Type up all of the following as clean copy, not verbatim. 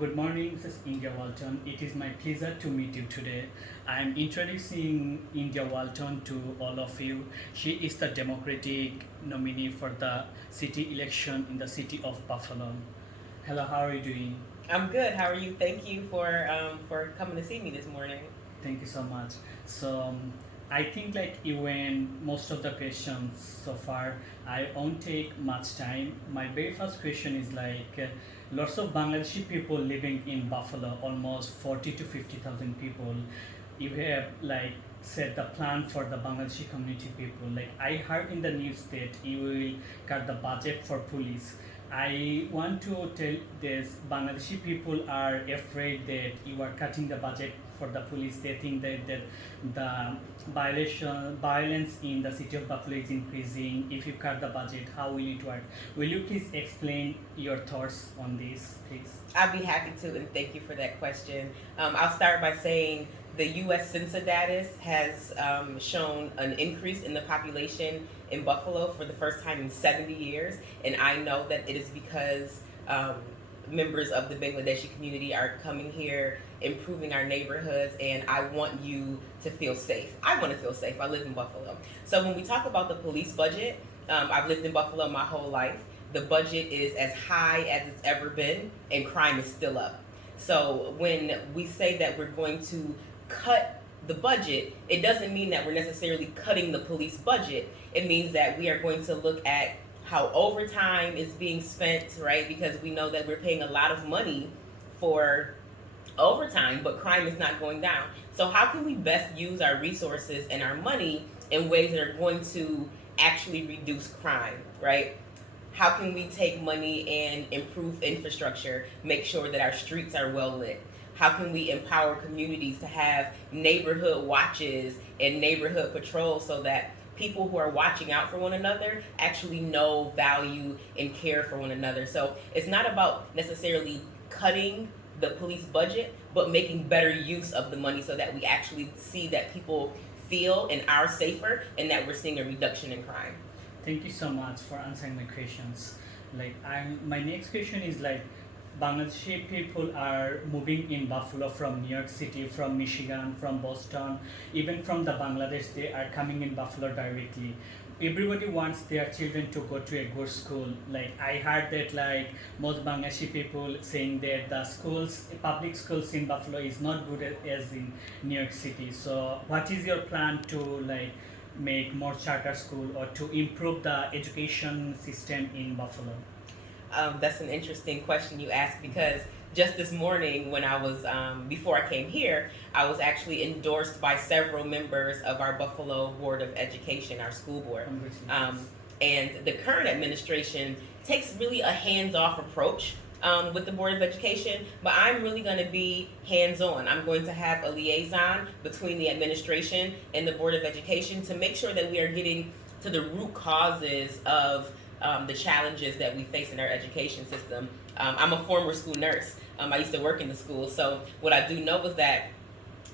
Good morning, this is India Walton. It is my pleasure to meet you today. I am introducing India Walton to all of you. She is the Democratic nominee for the city election in the city of Buffalo. Hello, how are you doing? I'm good. How are you? Thank you for coming to see me this morning. Thank you so much. So I think like even most of the questions so far, I won't take much time. My very first question is lots of Bangladeshi people living in Buffalo, almost 40 to 50,000 people. You have like set the plan for the Bangladeshi community people. Like I heard in the news that you will cut the budget for police. I want to tell this Bangladeshi people are afraid that you are cutting the budget for the police. They think that the violence in the city of Buffalo is increasing. If you cut the budget, how will it work? Will you please explain your thoughts on this, please? I'd be happy to, and thank you for that question. I'll start by saying the U.S. Census data has shown an increase in the population in Buffalo for the first time in 70 years, and I know that it is because members of the Bangladeshi community are coming here, improving our neighborhoods, and I want you to feel safe. I want to feel safe. I live in Buffalo. So when we talk about the police budget, I've lived in Buffalo my whole life. The budget is as high as it's ever been, and crime is still up. So when we say that we're going to cut the budget, it doesn't mean that we're necessarily cutting the police budget. It means that we are going to look at how overtime is being spent, right? Because we know that we're paying a lot of money for overtime, but crime is not going down. So how can we best use our resources and our money in ways that are going to actually reduce crime, right? How can we take money and improve infrastructure, make sure that our streets are well lit? How can we empower communities to have neighborhood watches and neighborhood patrols so that people who are watching out for one another actually know, value, and care for one another? So it's not about necessarily cutting the police budget, but making better use of the money so that we actually see that people feel and are safer and that we're seeing a reduction in crime. Thank you so much for answering my questions. My next question is Bangladeshi people are moving in Buffalo from New York City, from Michigan, from Boston, even from the Bangladesh. They are coming in Buffalo directly. Everybody wants their children to go to a good school. Like I heard that most Bangladeshi people saying that the schools, public schools in Buffalo is not good as in New York City. So what is your plan to make more charter school or to improve the education system in Buffalo? That's an interesting question you asked because just this morning when I was, before I came here, I was actually endorsed by several members of our Buffalo Board of Education, our school board. And the current administration takes really a hands-off approach with the Board of Education, but I'm really going to be hands-on. I'm going to have a liaison between the administration and the Board of Education to make sure that we are getting to the root causes of the challenges that we face in our education system. I'm a former school nurse. I used to work in the school, so what I do know is that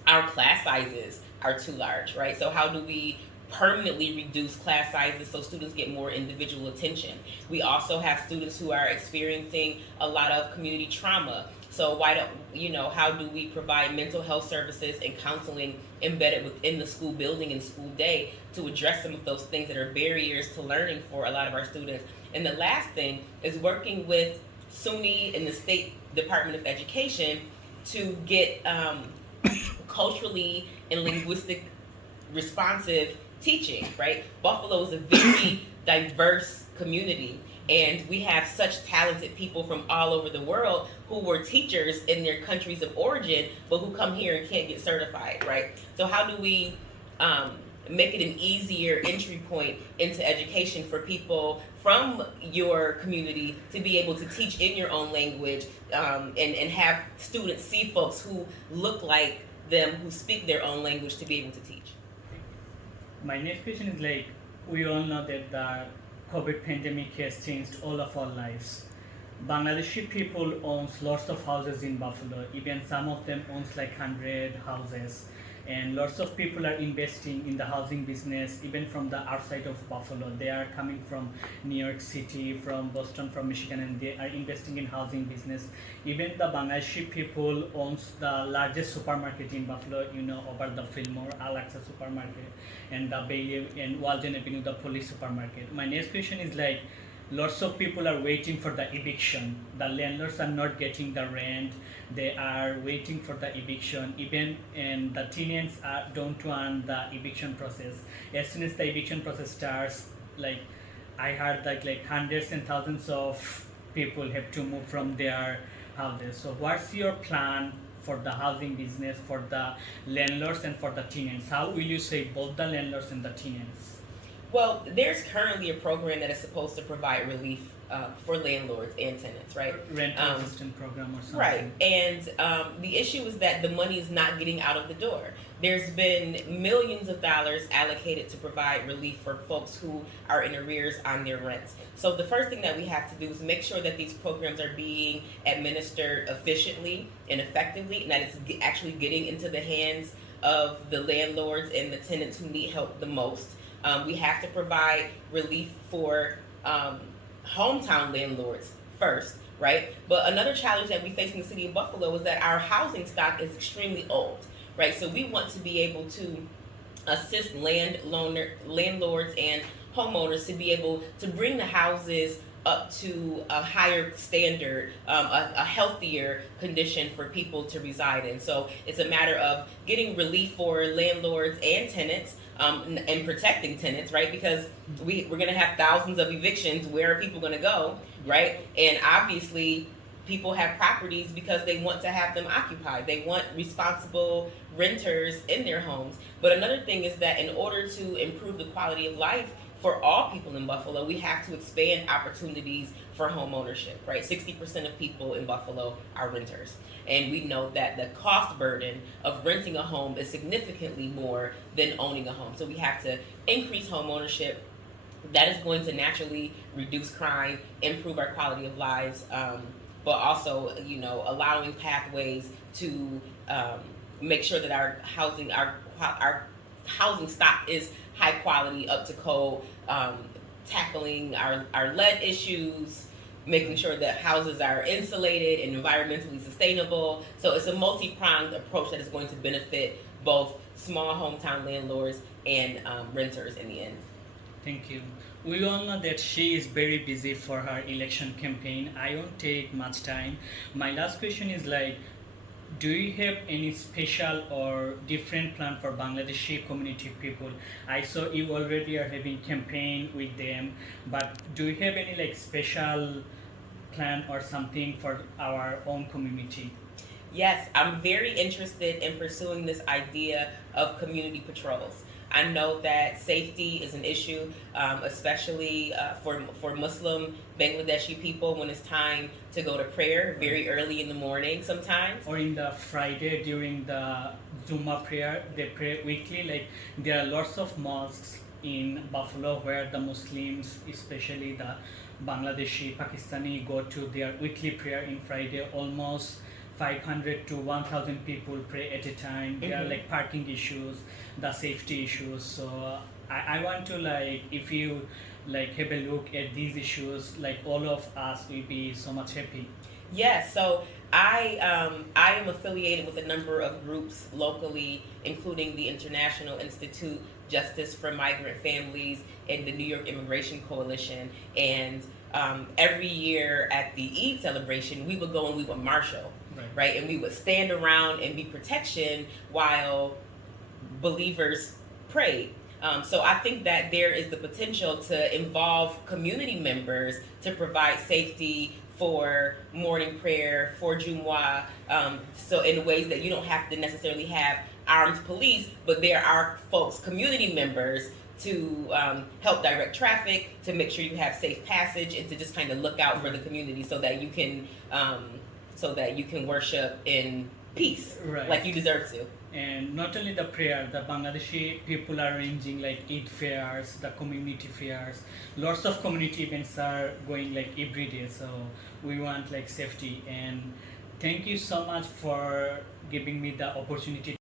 our class sizes are too large, right? So how do we permanently reduce class sizes so students get more individual attention? We also have students who are experiencing a lot of community trauma. So how do we provide mental health services and counseling embedded within the school building and school day to address some of those things that are barriers to learning for a lot of our students? And the last thing is working with SUNY and the State Department of Education to get culturally and linguistic responsive teaching, right? Buffalo is a very diverse community, and we have such talented people from all over the world who were teachers in their countries of origin, but who come here and can't get certified, right? So how do we make it an easier entry point into education for people from your community to be able to teach in your own language and have students see folks who look like them, who speak their own language, to be able to teach? My next question is we all know that the COVID pandemic has changed all of our lives. Bangladeshi people owns lots of houses in Buffalo. Even some of them owns 100 houses. and lots of people are investing in the housing business even from the outside of Buffalo. They are coming from New York City, from Boston, from Michigan, and they are investing in housing business. Even the Bangladeshi people owns the largest supermarket in Buffalo, over the Fillmore, Alexa supermarket, and the Bay and Walton Avenue, the Police supermarket. My next question is like, lots of people are waiting for the eviction. The landlords are not getting the rent. They are waiting for the eviction. Even and the tenants don't want the eviction process. As soon as the eviction process starts, like I heard that like hundreds and thousands of people have to move from their houses. So what's your plan for the housing business, for the landlords and for the tenants? How will you save both the landlords and the tenants? Well, there's currently a program that is supposed to provide relief for landlords and tenants, right? Rental assistance program or something. Right, and the issue is that the money is not getting out of the door. There's been millions of dollars allocated to provide relief for folks who are in arrears on their rents. So the first thing that we have to do is make sure that these programs are being administered efficiently and effectively, and that it's actually getting into the hands of the landlords and the tenants who need help the most. We have to provide relief for hometown landlords first, right? But another challenge that we face in the city of Buffalo is that our housing stock is extremely old, right? So we want to be able to assist landlords and homeowners to be able to bring the houses up to a higher standard, a healthier condition for people to reside in. So it's a matter of getting relief for landlords and tenants, and protecting tenants, right? Because we're going to have thousands of evictions. Where are people going to go, right? And obviously, people have properties because they want to have them occupied. They want responsible renters in their homes. But another thing is that in order to improve the quality of life for all people in Buffalo, we have to expand opportunities for home ownership, right? 60% of people in Buffalo are renters. And we know that the cost burden of renting a home is significantly more than owning a home. So we have to increase home ownership. That is going to naturally reduce crime, improve our quality of lives, but also, allowing pathways to make sure that our housing stock is high quality, up to code, tackling our lead issues, making sure that houses are insulated and environmentally sustainable. So it's a multi-pronged approach that is going to benefit both small hometown landlords and renters in the end. Thank you. We all know that she is very busy for her election campaign. I won't take much time. My last question is like, do you have any special or different plan for Bangladeshi community people? I saw you already are having campaign with them, but do you have any like special plan or something for our own community? Yes, I'm very interested in pursuing this idea of community patrols. I know that safety is an issue, especially for Muslim Bangladeshi people when it's time to go to prayer very early in the morning sometimes. Or in the Friday during the Zuma prayer, they pray weekly. Like there are lots of mosques in Buffalo where the Muslims, especially the Bangladeshi, Pakistani, go to their weekly prayer in Friday. Almost 500 to 1,000 people pray at a time. There are like parking issues, the safety issues. So I want to like, if you like have a look at these issues, like all of us will be so much happy. Yes, so I am affiliated with a number of groups locally, including the International Institute Justice for Migrant Families and the New York Immigration Coalition. And every year at the Eid celebration, we would go and we would marshal, right? And we would stand around and be protection while believers prayed. So I think that there is the potential to involve community members to provide safety for morning prayer, for Jumu'ah, so in ways that you don't have to necessarily have armed police, but there are folks, community members, to help direct traffic, to make sure you have safe passage, and to just kind of look out for the community so that you can worship in peace, like you deserve to. And not only the prayer, the Bangladeshi people are arranging like Eid fairs, the community fairs. Lots of community events are going like every day. So we want like safety. And thank you so much for giving me the opportunity